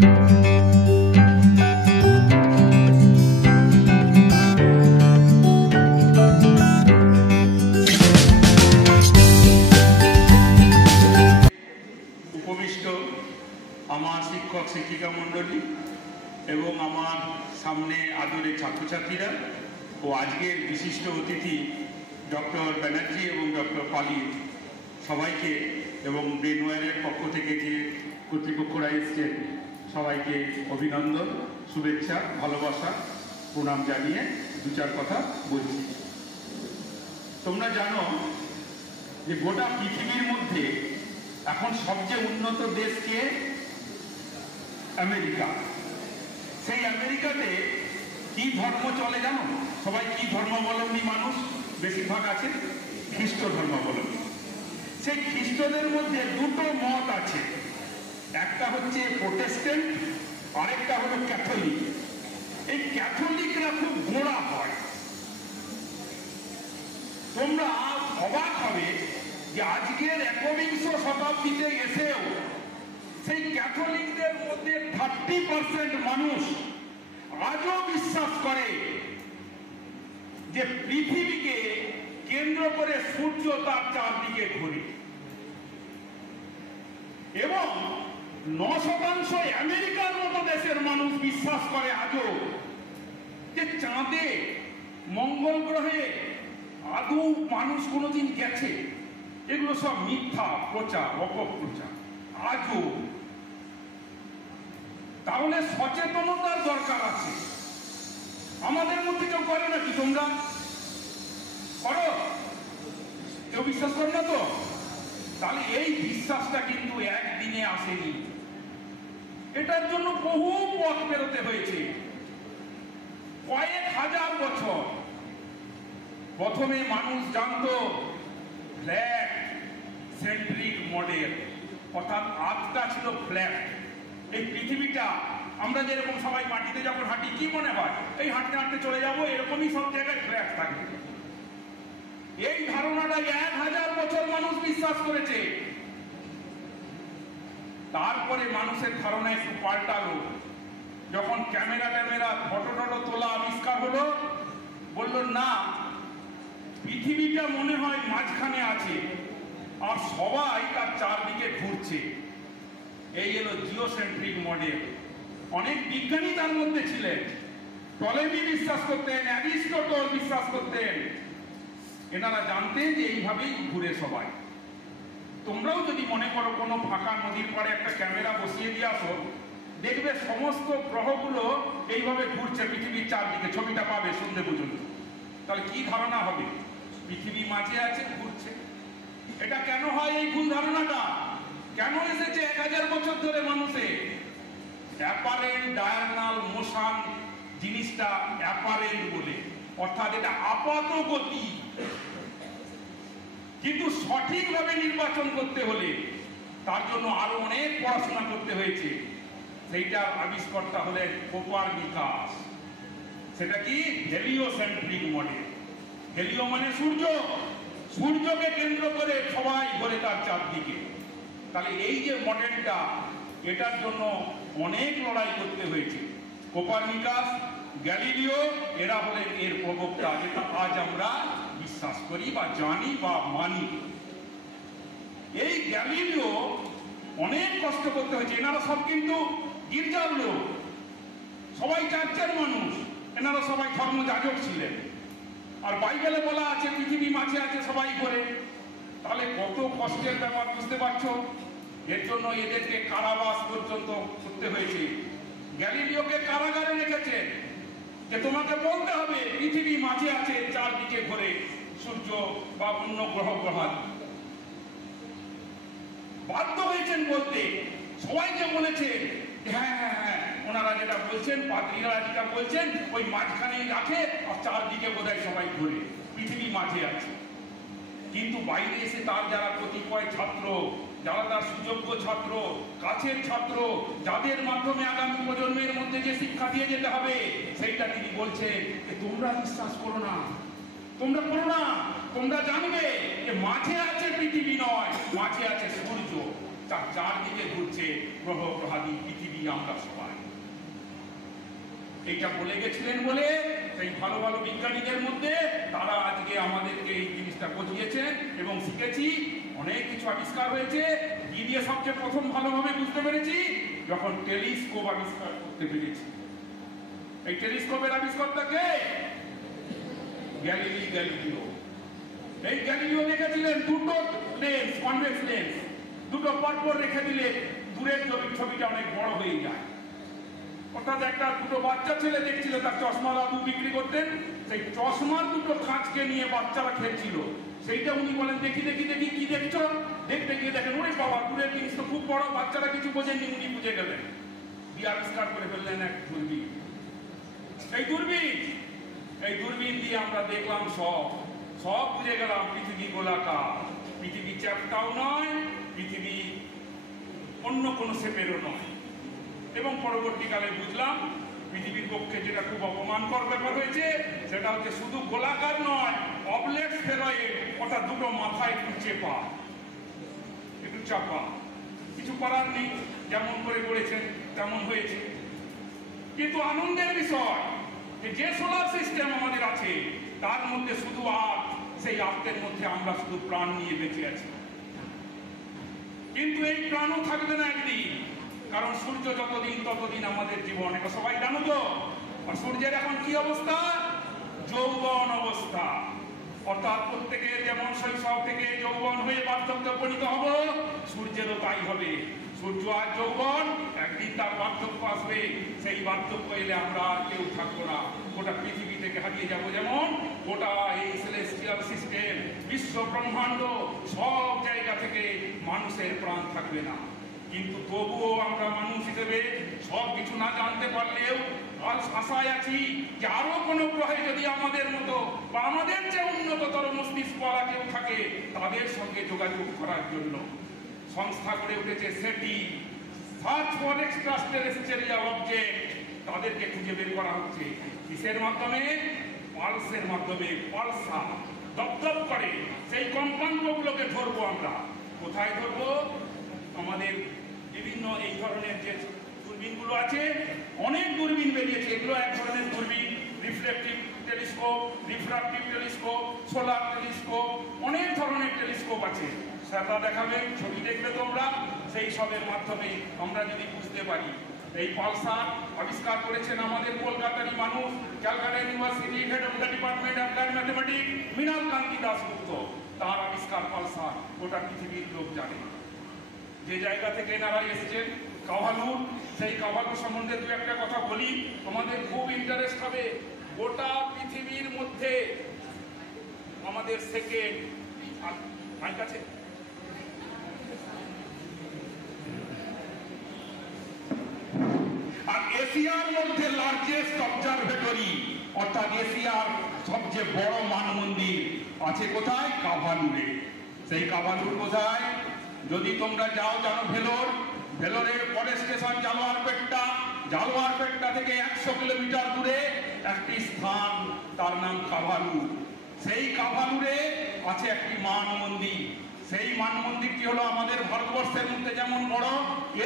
উপবিষ্ট আমার শিক্ষক শিক্ষিকা মণ্ডলী এবং আমার সামনে আদরের ছাত্রছাত্রীরা ও আজকের বিশিষ্ট অতিথি ডক্টর ব্যানার্জি এবং ডক্টর পালি সবাইকে এবং ব্রেনওয়্যারের পক্ষ থেকে যে কর্তৃপক্ষরা এসছেন সবাইকে অভিনন্দন, শুভেচ্ছা, ভালোবাসা, প্রণাম জানিয়ে দু চার কথা বলছি। তোমরা জানো যে গোটা পৃথিবীর মধ্যে এখন সবচেয়ে উন্নত দেশকে আমেরিকা। সেই আমেরিকাতে কি ধর্ম চলে জানো? সবাই কি ধর্মাবলম্বী মানুষ বেশিরভাগ আছে? খ্রিস্ট ধর্মাবলম্বী। সেই খ্রিস্টদের মধ্যে দুটো মত আছে, একটা হচ্ছে প্রোটেস্ট্যান্ট, আরেকটা হলো ক্যাথলিক। এই ক্যাথলিকরা খুব গোঁড়া হয়। তোমরা অবাক হবে যে আজকের একবিংশ শতাব্দীতে এসেও সেই ক্যাথলিকদের মধ্যে 30% মানুষ আজও বিশ্বাস করে যে পৃথিবীকে কেন্দ্র করে সূর্য তার চারদিকে ঘুরে, এবং 9% আমেরিকার মতো দেশের মানুষ বিশ্বাস করে আজও যে চাঁদে, মঙ্গল গ্রহে আদৌ মানুষ কোনোদিন গেছে। এগুলো সব মিথ্যা প্রচার, অপপ্রচার আজও। তাহলে সচেতনতার দরকার আছে। আমাদের মধ্যে কেউ করে নাকি? তোমরা করো? কেউ বিশ্বাস করো না তো? তাহলে এই বিশ্বাসটা কিন্তু একদিনে আসেনি, এটার জন্য বহু পথ বেরোতে হয়েছে, কয়েক হাজার বছর। প্রথমে মানুষ জানতো ফ্ল্যাট সেন্ট্রিক মডেল, অর্থাৎ আর্থটা ছিল ফ্ল্যাট। এই পৃথিবীটা আমরা যেরকম সবাই মাটিতে যখন হাঁটি কি মনে হয় এই হাঁটতে হাঁটতে চলে যাবো, এরকমই সব জায়গায় ফ্ল্যাট থাকে। এই ধারণাটা 1000 বছর মানুষ বিশ্বাস করেছে। তারপরে মানুষের ধারণা একটু পাল্টালো যখন ক্যামেরা ফটো তোলা আবিষ্কার হলো। বললো না, পৃথিবীটা মনে হয় মাঝখানে আছে আর সবাই তার চারদিকে ঘুরছে। এই এলো জিওসেন্ট্রিক মডেল। অনেক বিজ্ঞানী তার মধ্যে ছিলেন। টলেমি বিশ্বাস করতেন, অ্যারিস্টটল বিশ্বাস করতেন। এনারা জানতেন যে এইভাবেই ঘুরে সবাই। তোমরাও যদি মনে করো কোনো ফাঁকা নদীর পাড়ে একটা ক্যামেরা বসিয়ে দিয়ে আসো, দেখবে সমস্ত গ্রহগুলো এইভাবে ঘুরছে পৃথিবীর চারদিকে, ছবিটা পাবে সন্ধে পর্যন্ত। তাহলে কি ধারণা হবে? পৃথিবী মাঝে আছে, ঘুরছে। এটা কেন হয় এই ভুল ধারণাটা? কেন এসেছে 1000 বছর ধরে মানুষে? অ্যাপারেন্ট ডায়াগোনাল মোশন জিনিসটা অ্যাপারেন্ট বলে, অর্থাৎ এটা আপাত গতি। কিন্তু সঠিকভাবে নির্বাচন করতে হলে তার জন্য আরো অনেক পড়াশোনা করতে হয়েছে। সেইটার আবিষ্কর্তা হলেন কোপারনিকাস। সেটা কি? হেলিওসেন্ট্রিক মডেল। হেলিও মানে সূর্য, সূর্যকে কেন্দ্র করে সবাই ঘোরে তার চারদিকে। তাহলে এই যে মডেলটা, এটার জন্য অনেক লড়াই করতে হয়েছে। কোপারনিকাস, গ্যালিলিও এরা হলেন এর প্রবক্তা, যেটা আজ আমরা বিশ্বাস করি বা জানি বা মানি। এই গ্যালিলিও অনেক কষ্ট করতে হয়েছে। এনারা সব কিন্তু গির্জার লোক, সবাই চার্চের মানুষ, এনারা সবাই ধর্মযাজক ছিলেন। আর বাইবেলে বলা আছে পৃথিবী মাঝে আছে, সবাই করে। তাহলে কত কষ্টের ব্যাপার বুঝতে পারছো? এর জন্য এদেরকে কারাবাস পর্যন্ত করতে হয়েছে। গ্যালিলিওকে কারাগারে রেখেছে যে তোমাকে বলতে হবে পৃথিবী মাঝে আছে, চারদিকে ঘোরে সূর্য বা অন্য গ্রহাদি। বাধ্য হয়েছেন বলতে। সবাইকে বলেছে হ্যাঁ হ্যাঁ হ্যাঁ, ওনারা যেটা বলছেন, পাদ্রীরা যেটা বলছেন, ওই মাঝখানেই রাখে আর চারদিকে বোধহয় সবাই ঘুরে, পৃথিবী মাঝে আছে। কিন্তু বাইরে এসে তার যারা কতিপয় ছাত্র, যারা তার সুযোগ্য ছাত্র, কাছের ছাত্র, যাদের মাধ্যমে আগামী প্রজন্মের মধ্যে যে শিক্ষা দিয়ে যেতে হবে, সেইটা তিনি বলছেন যে তোমরা বিশ্বাস করো না, তোমরা করো না, তোমরা জানবে যে মাঝে আছে পৃথিবী নয়, মাঝে আছে সূর্য। তার চারদিকে ঘুরছে গ্রহ গ্রহাদি পৃথিবী আমরা সবাই। এইটা বলে গেছিলেন বলে সেই ভালো ভালো বিজ্ঞানীদের মধ্যে তারা আজকে আমাদেরকে এই জিনিসটা বুঝিয়েছেন এবং শিখেছি। অনেক কিছু আবিষ্কার হয়েছে। কি দিয়ে সবচেয়ে প্রথম ভালোভাবে বুঝতে পেরেছি? যখন টেলিস্কোপ আবিষ্কার করতে পেরেছি। এই টেলিস্কোপের আবিষ্কর্তা কে? গ্যালিলিও। এই গ্যালিলিও দেখেছিলেন দুটো লেন্স, কনভেক্স লেন্স, দুটো পরপর রেখে দিলে দূরের ছবিটা অনেক বড় হয়ে যায়। অর্থাৎ একটা দুটো বাচ্চা ছেলে দেখছিল, তার চশমা দাদু বিক্রি করতেন, সেই চশমার দুটো খাঁচকে নিয়ে বাচ্চারা খেলছিল। সেইটা উনি বলেন দেখি দেখি দেখি কি দেখছো? দেখতে গিয়ে দেখেন ওরে বাবা, দূরের জিনিস তো খুব বড়, বাচ্চারা কিছু বোঝেননি, উনি বুঝে গেলেন। দিয়ে আবিষ্কার করে ফেললেন এক দূরবীন। এই দূরবীন দিয়ে আমরা দেখলাম সব বুঝে গেলাম। পৃথিবী গোলাকার, পৃথিবী চ্যাপ্টাও নয়, পৃথিবী অন্য কোনো শেপেরও নয়। এবং পরবর্তীকালে বুঝলাম পৃথিবীর পক্ষে যেটা খুব অপমানকর ব্যাপার হয়েছে সেটা হচ্ছে শুধু গোলাকার নয়, অবলেট স্ফেরয়েড, ওটা দুটো মাথায় একটু চেপা, একটু চাপা। কিছু করার নেই, যেমন করে করেছেন তেমন হয়েছে। কিন্তু আনন্দের বিষয় যে সোলার সিস্টেম আমাদের আছে তার মধ্যে শুধু আর্থ, সেই আর্থের মধ্যে আমরা শুধু প্রাণ নিয়ে বেঁচে আছি। কিন্তু এই প্রাণও থাকবে না একদিন, কারণ সূর্য যতদিন ততদিন আমাদের জীবন, এটা সবাই জানো তো। আর সূর্যের এখন কি অবস্থা? যৌবন অবস্থা। অর্থাৎ প্রত্যেকের যেমন শৈশব থেকে যৌবন হয়ে বার্ধক্যে উপনীত হব, সূর্যেরও তাই হবে। সূর্য আর যৌবন, একদিন তার বার্ধক্য আসবে। সেই বার্ধক্য এলে আমরা আর কেউ থাকবো না, গোটা পৃথিবী থেকে হারিয়ে যাব। যেমন গোটা এই সেলেস্টিয়াল সিস্টেম, বিশ্ব ব্রহ্মাণ্ড, সব জায়গা থেকে মানুষের প্রাণ থাকবে না। কিন্তু তবুও আমরা মানুষ হিসেবে সব কিছু না জানতে পারলেও আশায় আছি যে আরো কোনো গ্রহে যদি আমাদের মতো বা আমাদের যে উন্নততর মস্তিষ্কওয়ালা কেউ থাকে তাদের সঙ্গে যোগাযোগ করার জন্য সংস্থা গড়ে উঠেছে সেটি, সার্চ ফর এক্সট্রাটেরেস্ট্রিয়াল অবজেক্ট। তাদেরকে খুঁজে বের করা হচ্ছে কিসের মাধ্যমে? পালসের মাধ্যমে। পালসা দপদপ করে সেই কম্পাঙ্কগুলোকে ধরবো আমরা। কোথায় ধরবো? আমাদের বিভিন্ন এই ধরনের যে দূরবীনগুলো আছে, অনেক দূরবীন বেরিয়েছে। এগুলো এক ধরনের দূরবীন, reflective telescope, refractive telescope, solar telescope, অনেক ধরনের টেলিস্কোপ আছে। সেটা দেখাবে, ছবি দেখবে তোমরা। সেই সবের মাধ্যমে আমরা যদি বুঝতে পারি। এই পালসার আবিষ্কার করেছেন আমাদের কলকাতারই মানুষ, Calcutta university head of the department of mathematics Mrinal Kanti Dasgupta. তার আবিষ্কার পালসার গোটা পৃথিবীর লোক জানে। যে জায়গা থেকে এনারা এসেছেন, কাভালুর, সেই কাভালুর সম্বন্ধে দু একটা কথা বলি, তোমাদের খুব ইন্টারেস্ট হবে। গোটা পৃথিবীর মধ্যে আমাদের সেকেন্ড কাছে আর এশিয়ার মধ্যে লার্জেস্ট অবজারভেটরি, অর্থাৎ এশিয়ার সবচেয়ে বড় মানমন্দির আছে কোথায়? কাভালুরে। সেই কাভালুর কোথায়? যদি তোমরা যাও, জানো ভেলোরের পরের স্টেশন জালোয়ারপেট্টা। জালোয়ারপেট্টা থেকে 100 কিলোমিটার দূরে একটি স্থান, তার নাম কাভালুর। সেই কাভালুরে আছে একটি মান মন্দির। সেই মান মন্দিরটি হলো আমাদের ভারতবর্ষের মধ্যে যেমন বড়,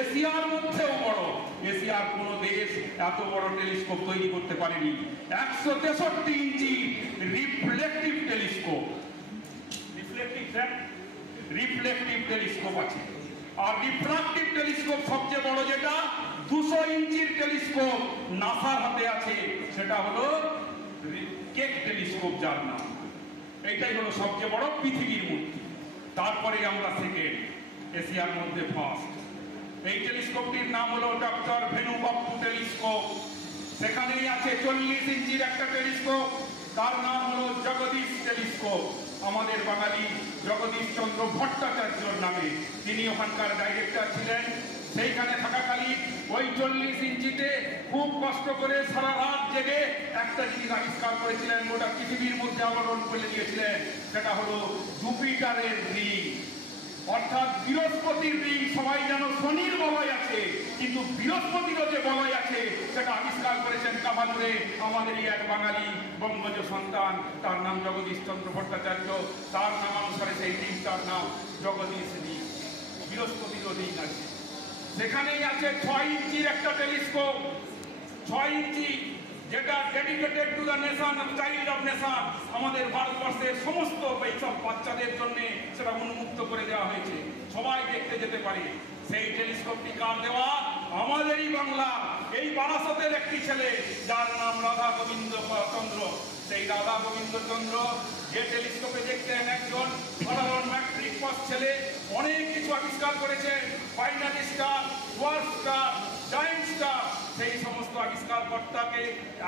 এশিয়ার মধ্যেও বড়। এশিয়ার কোন দেশ এত বড় টেলিস্কোপ তৈরি করতে পারেনি। 163 ইঞ্চি রিফ্লেকটিভ টেলিস্কোপ, রিফ্লেকটিভ টেলিস্কোপ আছে। আর রিফ্রাক্টিভ টেলিস্কোপ সবচেয়ে বড়, যেটা 200 ইঞ্চির টেলিস্কোপ নাসার হাতে আছে, সেটা হলো কেক টেলিস্কোপ, যার নাম। এইটাই হলো সবচেয়ে বড় পৃথিবীর মূর্তি। তারপরে আমরা সেকেন্ড, এশিয়ার মধ্যে ফার্স্ট। এই টেলিস্কোপটির নাম হলো ডক্টর ভেনু বাপ্পু টেলিস্কোপ। সেখানেই আছে 40 ইঞ্চির একটা টেলিস্কোপ, তার নাম হলো জগদীশ টেলিস্কোপ। আমাদের বাঙালি জগদীশ চন্দ্র ভট্টাচার্যর নামে, তিনি ওখানকার ডাইরেক্টর ছিলেন। সেইখানে থাকাকালীন ওই 40 ইঞ্চিতে খুব কষ্ট করে সারা রাত জেগে একটা জিনিস আবিষ্কার করেছিলেন, গোটা পৃথিবীর মধ্যে আলোড়ন করে দিয়েছিলেন। সেটা হলো জুপিটারের রিং, অর্থাৎ বৃহস্পতির রিং। সবাই জানো শনির বলয় আছে, কিন্তু বৃহস্পতিরও যে বলয় আছে সেটা আবিষ্কার করেছেন কাভালুরে আমাদেরই এক বাঙালি বঙ্গজ সন্তান, তার নাম জগদীশ চন্দ্র ভট্টাচার্য। তার নাম অনুসারে সেই রিংটার নাম জগদীশ রিং। বৃহস্পতির অধীন আছে। সেখানেই আছে 6 ইঞ্চির একটা টেলিস্কোপ, 6 ইঞ্চি, যেটা dedicated to the nation, child of nation, আমাদের ভারতবর্ষের সমস্ত এইসব বাচ্চাদের জন্য সেটা উন্মুক্ত করে দেওয়া হয়েছে, সবাই দেখতে যেতে পারে। সেই টেলিস্কোপটি কার দেওয়া? আমাদেরই বাংলা, এই বারাসতের একটি ছেলে যার নাম রাধা গোবিন্দ চন্দ্র। সেই রাধা গোবিন্দ চন্দ্র যে টেলিস্কোপে দেখতেন একজন সাধারণ ম্যাট্রিক পাস ছেলে, অনেক কিছু আবিষ্কার করেছে, binary star, dwarf star, giant star. সেই সমস্ত আবিষ্কারকর্তাকে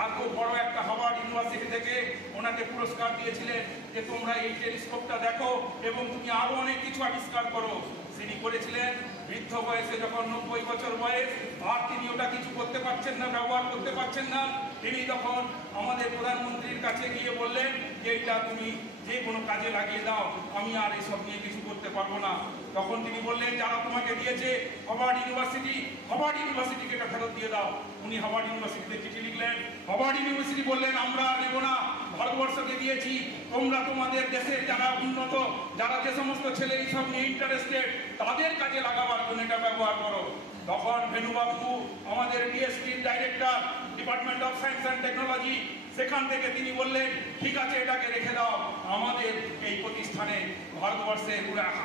এত বড় একটা হার্ভার্ড ইউনিভার্সিটি থেকে ওনাকে পুরস্কার দিয়েছিলেন যে তোমরা এই টেলিস্কোপটা দেখো এবং তুমি আরো অনেক কিছু আবিষ্কার করো। তিনি করেছিলেন বৃদ্ধ বয়সে, যখন 90 বছর বয়স, আর তিনি ওটা কিছু করতে পারছেন না, ব্যবহার করতে পারছেন না। তিনি তখন আমাদের প্রধানমন্ত্রীর কাছে গিয়ে বললেন যে এইটা তুমি যে কোনো কাজে লাগিয়ে দাও, আমি আর এসব নিয়ে কিছু করতে পারবো না। তখন তিনি বললেন যারা তোমাকে দিয়েছে হার্ভার্ড ইউনিভার্সিটিকে এটা ফেরত দিয়ে দাও। উনি হার্ভার্ড ইউনিভার্সিটিতে চিঠি লিখলেন, হার্ভার্ড ইউনিভার্সিটি বললেন আমরা আর নেব না, ভারতবর্ষকে দিয়েছি, তোমরা তোমাদের দেশের যারা উন্নত, যারা যে সমস্ত ছেলে এইসব নিয়ে ইন্টারেস্টেড, তাদের কাজে লাগাবার জন্য এটা ব্যবহার করো। তখন ভেনুবাবু, আমাদের ডিএসটির director, department of science and technology, সেখান থেকে তিনি বললেন ঠিক আছে এটাকে রেখে দাও, আমাদের এই প্রতিষ্ঠানে ভারতবর্ষের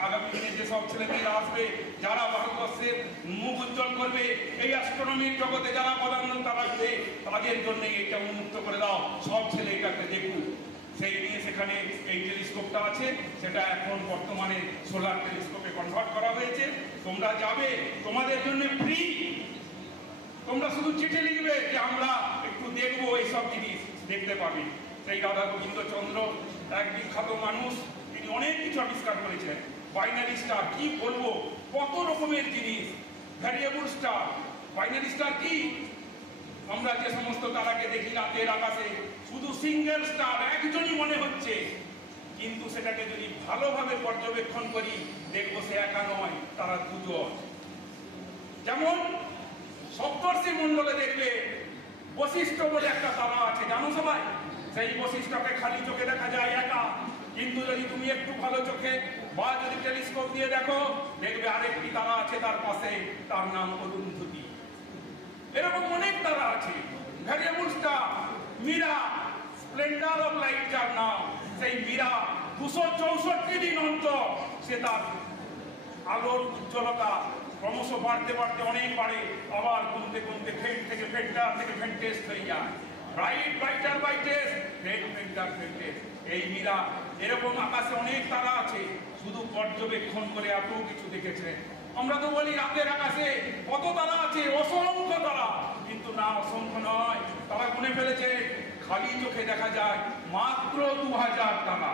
আগামী দিনে যেসব ছেলেমেয়েরা আসবে, যারা ভারতবর্ষের মুখ উজ্জ্বল করবে, এই অ্যাস্ট্রোনমির জগতে যারা প্রধানতা রাখবে, তাদের জন্য এটা উন্মুক্ত করে দাও, সব ছেলে এটাকে দেখুক। সেই নিয়ে সেখানে এই টেলিস্কোপটা আছে, সেটা এখন বর্তমানে সোলার টেলিস্কোপে কনভার্ট করা হয়েছে। তোমরা যাবে, তোমাদের জন্য ফ্রি, তোমরা শুধু চিঠি লিখবে যে আমরা একটু দেখবো, এইসব জিনিস দেখতে পাবে। সেই রাধা গোবিন্দ চন্দ্র এক বিখ্যাত মানুষ, তিনি অনেক কিছু আবিষ্কার করেছেন। বাইনারি স্টার কি বলবো, কত রকমের জিনিস, ভ্যারিয়েবল স্টার। বাইনারি স্টার কি? আমরা যে সমস্ত তারাকে দেখি রাতের আকাশে, শুধু সিঙ্গেল স্টার, একজনই মনে হচ্ছে, কিন্তু সেটাকে যদি ভালোভাবে পর্যবেক্ষণ করি দেখবো সে একা নয়, তারা দুজন। যেমন সপ্তর্ষি মণ্ডলে দেখবে বশিষ্ঠ বলে একটা তারা আছে, জানো সবাই? সেই বশিষ্ঠকে খালি চোখে দেখা যায় একা, কিন্তু যদি তুমি একটু ভালো চোখে বা যদি টেলিস্কোপ দিয়ে দেখো, দেখবে আরেকটি তারা আছে তার পাশে, তার নাম অরুন্ধতী। এরকম অনেক তারা আছে। Variable star, Mira, splendour of light যার নাম, সেই মীরা 264 দিন অন্তর সে তার আলোর উজ্জ্বলতা ক্রমশ বাড়তে বাড়তে অনেক বাড়ে, আবার কমতে কমতে ফেন্ট থেকে ফেন্টার থেকে ফেন্টেস্ট হয়ে যায়, ব্রাইট ব্রাইটার ব্রাইটেস্ট, ফেন্ট ফেন্টার ফেন্টেস্ট। এই মীরা, এরকম আকাশে অনেক তারা আছে, শুধু পর্যবেক্ষণ করে এত কিছু দেখেছে। আমরা তো বলি রাতের আকাশে কত তারা আছে, অসংখ্য তারা, কিন্তু না, অসংখ্য নয়, তারা গুনে ফেলেছে, খালি চোখে দেখা যায় মাত্র 2000 তারা।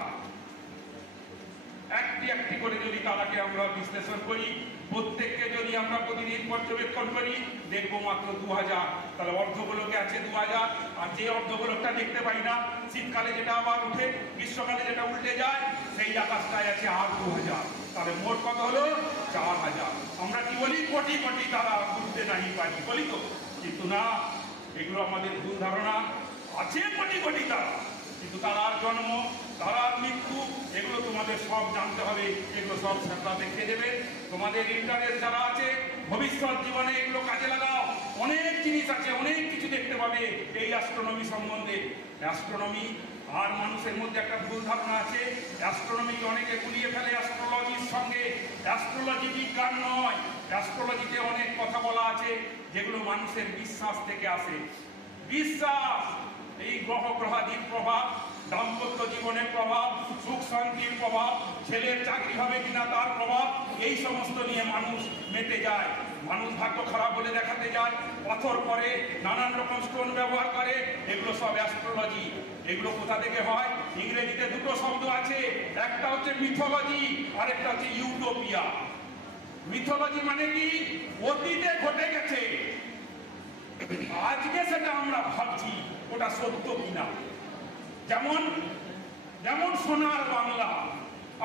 একটি একটি করে যদি তারাকে আমরা বিশ্লেষণ করি, প্রত্যেককে যদি আমরা প্রতিদিন পর্যবেক্ষণ করি, দেখবো মাত্র 2000। তাহলে অর্ধগোলকে আছে 2000, আর যে অর্ধগোলকটা দেখতে পাই না, শীতকালে যেটা আবার উঠে, গ্রীষ্মকালে যেটা উল্টে যায়, সেই আকাশটায় আছে আর 2000। তাহলে মোট কত হলো? 4000। আমরা কি বলি? কোটি কোটি তারা ঘুরতে নাহি পারি, বলি তো, কিন্তু না, এগুলো আমাদের ভুল ধারণা। আছে কোটি কোটি তারা, কিন্তু তারার জন্ম, তারার মৃত্যু, এগুলো তোমাদের সব জানতে হবে, এগুলো সব সরকার দেখিয়ে দেবে। তোমাদের ইন্টারেস্ট যারা আছে, ভবিষ্যৎ জীবনে এগুলো কাজে লাগাও, অনেক জিনিস আছে, অনেক কিছু দেখতে পাবে এই অ্যাস্ট্রোনমি সম্বন্ধে। অ্যাস্ট্রোনমি আর মানুষের মধ্যে একটা ভুল ধারণা আছে, অ্যাস্ট্রোনমিকে অনেকে গুলিয়ে ফেলে অ্যাস্ট্রোলজির সঙ্গে। অ্যাস্ট্রোলজি বিজ্ঞান নয়, অ্যাস্ট্রোলজিতে অনেক কথা বলা আছে যেগুলো মানুষের বিশ্বাস থেকে আসে। বিশ্বাস, এই গ্রহ গ্রহাদির প্রভাব, দাম্পত্য জীবনের প্রভাব, সুখ শান্তির প্রভাব, ছেলের চাকরি হবে কিনা তার প্রভাব, এই সমস্ত নিয়ে মানুষ মেতে যায়। মানুষ ভাগ্য খারাপ বলে দেখাতে যায়, পাথর করে, নানান রকম স্টোন ব্যবহার করে, এগুলো সব অ্যাস্ট্রোলজি। এগুলো কোথা থেকে হয়? ইংরেজিতে দুটো শব্দ আছে, একটা হচ্ছে মিথোলজি আর একটা হচ্ছে ইউটোপিয়া। মিথোলজি মানে কি? অতীতে ঘটে গেছে, আজকে সেটা আমরা ভাবছি ওটা সত্য কিনা। যেমন যেমন সোনার বাংলা,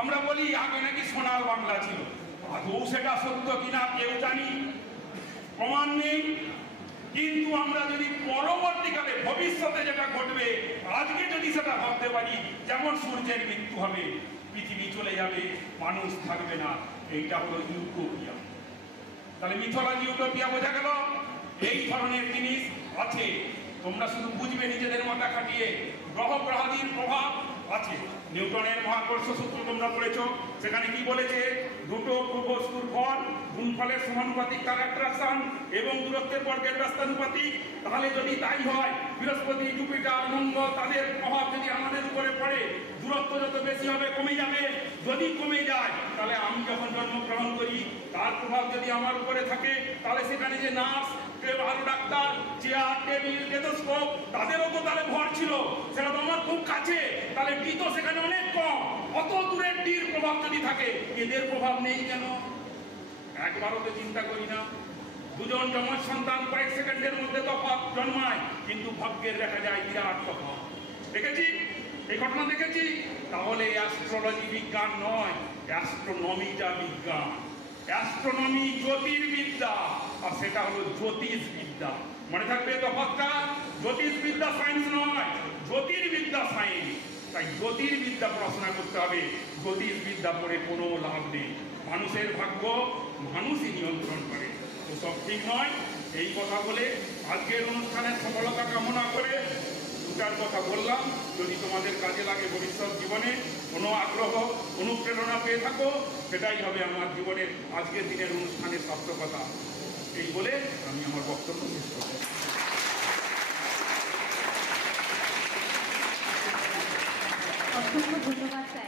আমরা বলি আগে নাকি সোনার বাংলা ছিল, আদৌ সেটা সত্য কিনা কেউ জানি, প্রমাণ নেই। কিন্তু আমরা যদি পরবর্তীকালে ভবিষ্যতে যেটা ঘটবে, আজকে যদি সেটা ভাবতে পারি, যেমন সূর্যের মৃত্যু হবে, পৃথিবী চলে যাবে, মানুষ থাকবে না, এইটা হলো ইউটোপিয়া। তাহলে মিথোলজি ইউটোপিয়া বোঝা গেল। এই ধরনের জিনিস আছে, তোমরা শুধু বুঝবে নিজেদের মাথা খাটিয়ে। গ্রহাদির প্রভাব আছে। নিউটনের মহাকর্ষ সূত্র তোমরা পড়েছো, সেখানে কি বলেছে? দুটো বস্তুর ভর গুণফলের সমানুপাতিক তার অ্যাট্রাকশন এবং দূরত্বের বর্গের ব্যস্তানুপাতিক। তাহলে যদি তাই হয়, বৃহস্পতি, জুপিটার, মঙ্গল, তাদের প্রভাব যদি আমাদের উপরে পড়ে, দূরত্ব যত বেশি হবে কমে যাবে। যদি কমে যায়, তাহলে আমি যখন জন্মগ্রহণ করি তার প্রভাব যদি আমার উপরে থাকে, তাহলে সেখানে যে নার্স, ভালো ডাক্তার, চেয়ার, টেবিল, টেলিস্কোপ, তাদেরও তো তাহলে ভর ছিল, সেটা তো আমার খুব কাছে, তাহলে ডি তো সেখানে অনেক কম। অত দূরের ডির প্রভাব যদি থাকে, এদের প্রভাব নেই কেন? একবারও তো চিন্তা করি না। দুজন যমজ সন্তান কয়েক সেকেন্ডের মধ্যে তফাৎ জন্মায়, কিন্তু ভাগ্যের দেখা যায় বিরাট তফাৎ। দেখেছি, এই ঘটনা দেখেছি। তাহলে অ্যাস্ট্রোলজি বিজ্ঞান নয়, অ্যাস্ট্রোনমিটা বিজ্ঞান। অ্যাস্ট্রোনমি জ্যোতির্বিদ্যা, আর সেটা হলো জ্যোতিষবিদ্যা। মনে থাকবে তফাৎটা। জ্যোতিষবিদ্যা সায়েন্স নয়, জ্যোতির্বিদ্যা সায়েন্স। তাই জ্যোতির্বিদ্যা পড়াশোনা করতে হবে, জ্যোতিষবিদ্যা পড়ে কোনো লাভ নেই। মানুষের ভাগ্য মানুষই নিয়ন্ত্রণ করে, তো সব ঠিক নয়। এই কথা বলে আজকের অনুষ্ঠানের সফলতা কামনা করে দুটার কথা বললাম। যদি তোমাদের কাজে লাগে ভবিষ্যৎ জীবনে, কোনো আগ্রহ, অনুপ্রেরণা পেয়ে থাকো, সেটাই হবে আমার জীবনের আজকের দিনের অনুষ্ঠানের সার্থকতা। এই বলে আমি আমার বক্তব্য শেষ করব। অসংখ্য ধন্যবাদ।